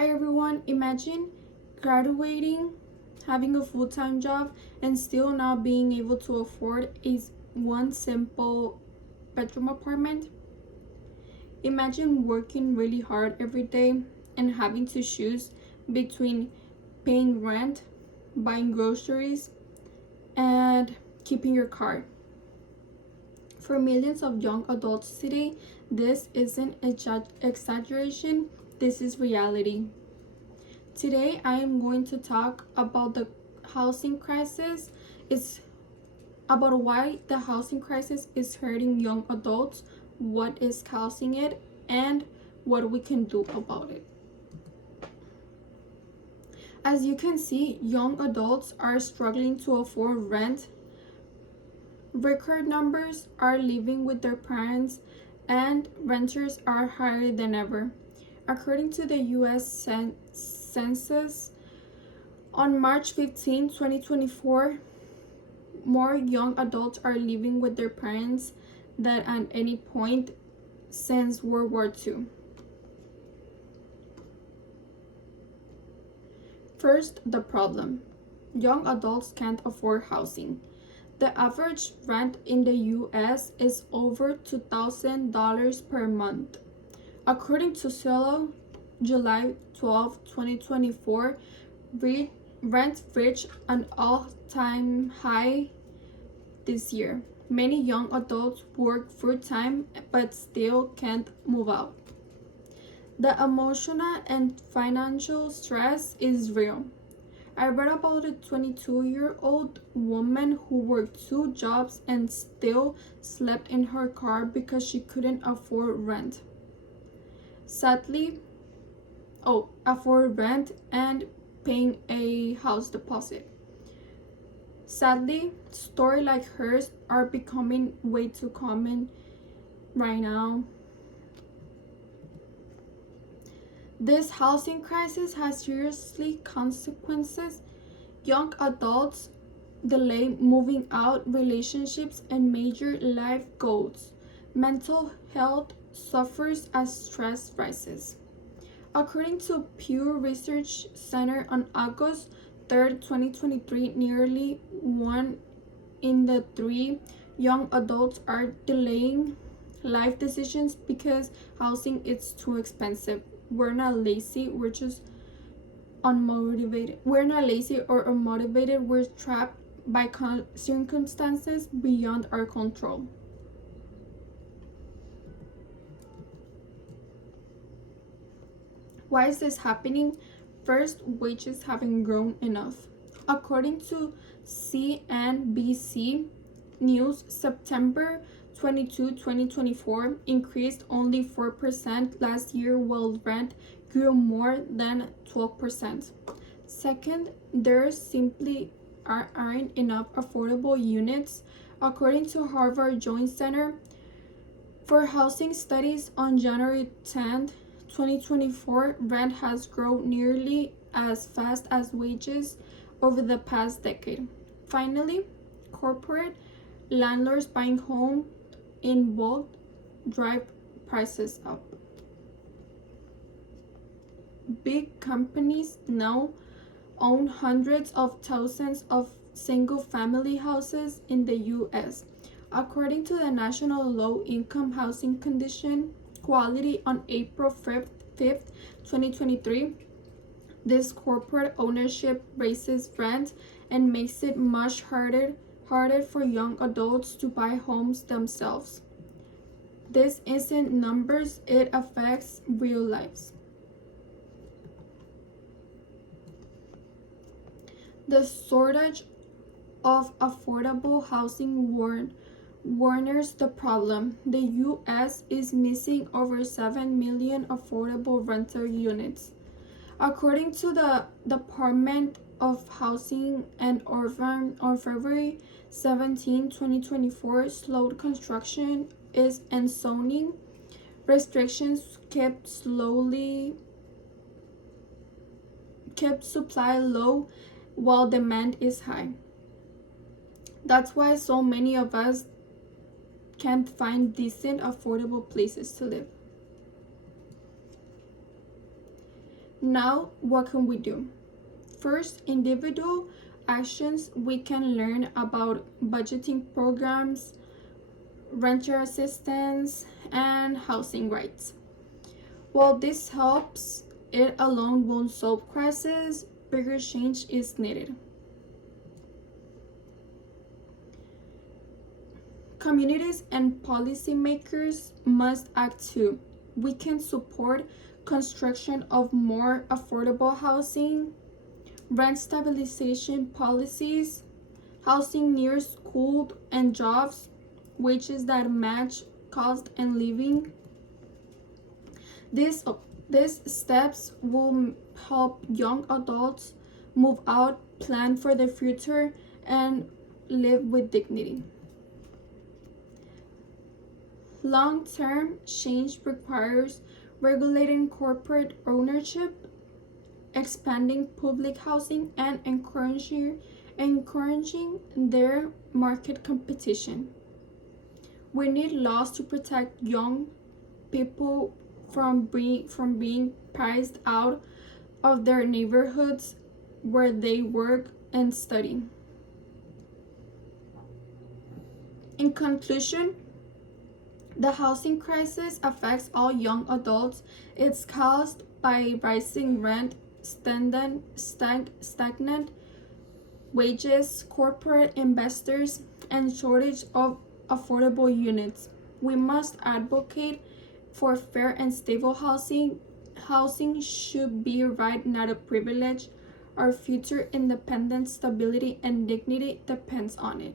Hi everyone, imagine graduating, having a full-time job, and still not being able to afford one simple bedroom apartment. Imagine working really hard every day and having to choose between paying rent, buying groceries, and keeping your car. For millions of young adults today, this isn't exaggeration, this is reality. Today, I am going to talk about the housing crisis. It's about why the housing crisis is hurting young adults, what is causing it, and what we can do about it. As you can see, young adults are struggling to afford rent. Record numbers are living with their parents, and renters are higher than ever. According to the US Census, on March 15, 2024, more young adults are living with their parents than at any point since World War II. First, the problem. Young adults can't afford housing. The average rent in the US is over $2,000 per month. According to Zillow, July 12, 2024, rent reached an all-time high this year. Many young adults work full-time but still can't move out. The emotional and financial stress is real. I read about a 22-year-old woman who worked 2 jobs and still slept in her car because she couldn't afford rent. Afford rent and paying a house deposit. Sadly, stories like hers are becoming way too common right now. This housing crisis has serious consequences. Young adults delay moving out, relationships, and major life goals. Mental health suffers as stress rises. According to Pew Research Center on August 3rd, 2023, nearly 1 in the 3 young adults are delaying life decisions because housing is too expensive. We're not lazy, we're just unmotivated. We're not lazy or unmotivated, we're trapped by circumstances beyond our control. Why is this happening? First, wages haven't grown enough. According to CNBC News, September 22, 2024 increased only 4% last year, while rent grew more than 12%. Second, there simply aren't enough affordable units. According to Harvard Joint Center for Housing Studies on January 10th, 2024, rent has grown nearly as fast as wages over the past decade. Finally, corporate landlords buying homes in bulk drive prices up. Big companies now own hundreds of thousands of single-family houses in the US. According to the National Low Income Housing Condition Quality on April 5th, 2023, this corporate ownership raises rent and makes it much harder for young adults to buy homes themselves. This isn't numbers, it affects real lives. The shortage of affordable housing warns the problem. The U.S. is missing over 7 million affordable rental units. According to the Department of Housing and Urban on February 17, 2024, slowed construction and zoning restrictions kept supply low while demand is high. That's why so many of us can't find decent, affordable places to live. Now, what can we do? First, individual actions. We can learn about budgeting programs, renter assistance, and housing rights. While this helps, it alone won't solve crisis. Bigger change is needed. Communities and policymakers must act too. We can support construction of more affordable housing, rent stabilization policies, housing near school and jobs, wages that match cost and living. These, these steps will help young adults move out, plan for the future, and live with dignity. Long-term change requires regulating corporate ownership, expanding public housing, and encouraging their market competition. We need laws to protect young people from being priced out of their neighborhoods where they work and study. In conclusion, the housing crisis affects all young adults. It's caused by rising rent, stagnant wages, corporate investors, and shortage of affordable units. We must advocate for fair and stable housing. Housing should be a right, not a privilege. Our future independence, stability, and dignity depends on it.